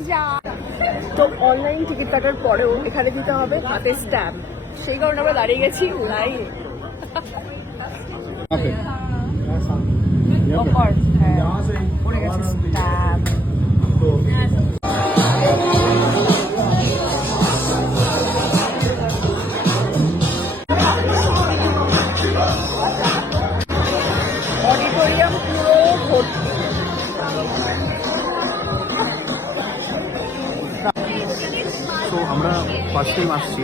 মজা। তো online ticket কাটার পরেও এখানে দিতে হবে হাতে স্ট্যাম্প, সেই কারণে আমরা দাঁড়িয়ে গেছি লাইন। পড়ে গেছে স্ট্যাম্প। অডিটোরিয়াম পুরো ভর্তি। তো আমরা ফার্স্ট টাইম আসছি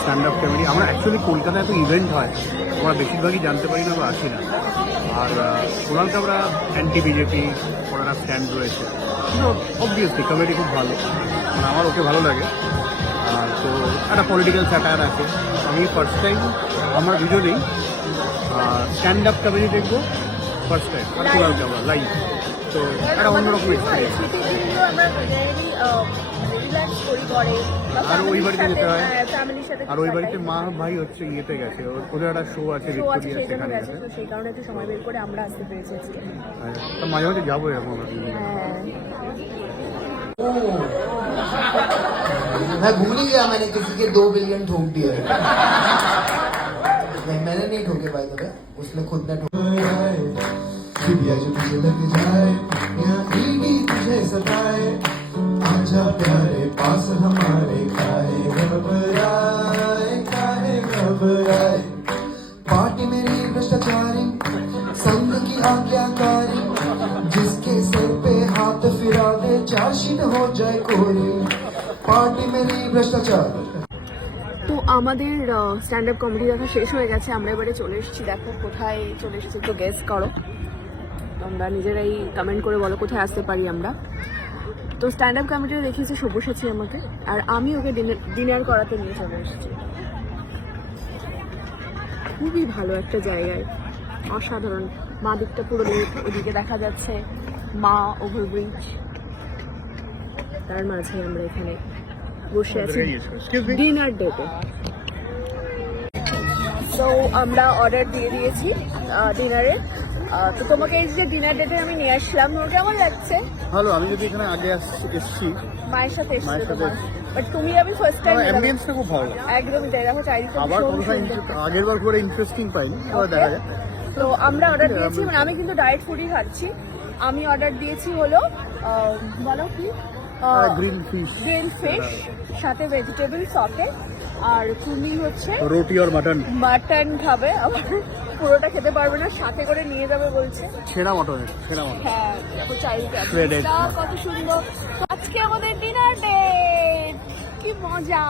স্ট্যান্ড আপ কমেডি। আমরা অ্যাকচুয়ালি কলকাতায় এত ইভেন্ট হয় আমরা বেশিরভাগই জানতে পারি না বা আসি না। আর ওনাকে আমরা অ্যান্টি বিজেপি ওনারা স্ট্যান্ড রয়েছে, কিন্তু অবভিয়াসলি কমেডি খুব ভালো, মানে আমার ওকে ভালো লাগে। তো একটা পলিটিক্যাল স্যাটায়ার আছে। আমি ফার্স্ট টাইম আমার দুজনেই স্ট্যান্ড আপ কমেডি দেখবো ফার্স্ট টাইম, আর কোলালকে আমরা লাইভ। তো একটা অন্যরকম এক্সপিরিয়েন্স। আর ওই বাড়িতে যেতে হয়, আর ওই বাড়িতে মা ভাই হচ্ছে ইয়েতে গেছে, ওদের একটা শো আছে ভিক্টোরিয়া, সেখানে গেছে। সেই কারণে একটু সময় বের করে আমরা আসতে পেরেছি আজকে। তো মাঝে মাঝে যাবো এরকম। मैं भूल ही गया मैंने किसी के 2 बिलियन ठोक दिए। मैंने नहीं ठोके भाई, तब उसने खुद ने ठोके। जो तुझे लग जाए या ईडी तुझे सताए, आजा प्यारे पास हमारे, काहे घबराए। पार्टी मेरी भ्रष्टाचारी, संघ की आज्ञाकारी, जिसके सिर पे हाथ फिरा दे चार्जशीट हो जाए कोई, पार्टी मेरी भ्रष्टाचार। তো আমাদের স্ট্যান্ড আপ কমেডি দেখা শেষ হয়ে গেছে, আমরা এবারে চলে এসেছি। দেখো কোথায় চলে এসেছি, তো গেস করো, তোমরা নিজেরাই কমেন্ট করে বলো কোথায় আসতে পারি আমরা। তো স্ট্যান্ড আপ কমেডিটা দেখিয়েছে সব্যসাচী আমাকে, আর আমি ওকে ডিনার করাতে নিয়ে চলে এসেছি। খুবই ভালো একটা জায়গায়, অসাধারণ। মা দিকটা পুরো ওদিকে দেখা যাচ্ছে, মা ওভারব্রিজ, তার মাঝে আমরা এখানে বসে আছি ডিনার ডেতে। তো আমরা অর্ডার দিয়ে দিয়েছি ডিনারে। তো তোমাকে এই যে ডিনার ডেটে আমি নিয়ে আসলাম, তোমার কেমন লাগছে? ভালো। আমি যদি এখানে আগে এসেছি মায়ের সাথে এসেছি, বাট তুমি আমি ফার্স্ট টাইম। অ্যাম্বিয়েন্সটা খুব ভালো, একদমই তাই। দেখো চারিদিকে আবার আগের বার করে ইন্টারেস্টিং পাইনি, আবার দেখা যাক। তো আমরা অর্ডার দিয়েছি, মানে আমি কিন্তু ডায়েট ফুডই খাচ্ছি। আমি অর্ডার দিয়েছি হলো বলো কি, গ্রিন ফিশ, সাথে ভেজিটেবল সকে। আর তুমি হচ্ছে রুটি আর মাটন খাবে, আবার পুরোটা খেতে পারবে না, সাথে করে নিয়ে যাবে বলছে। ছেঁড়া মটন। হ্যাঁ দেখো চারিদিকে কত সুন্দর। আজকে আমাদের ডিনার ডেট, কি মজা।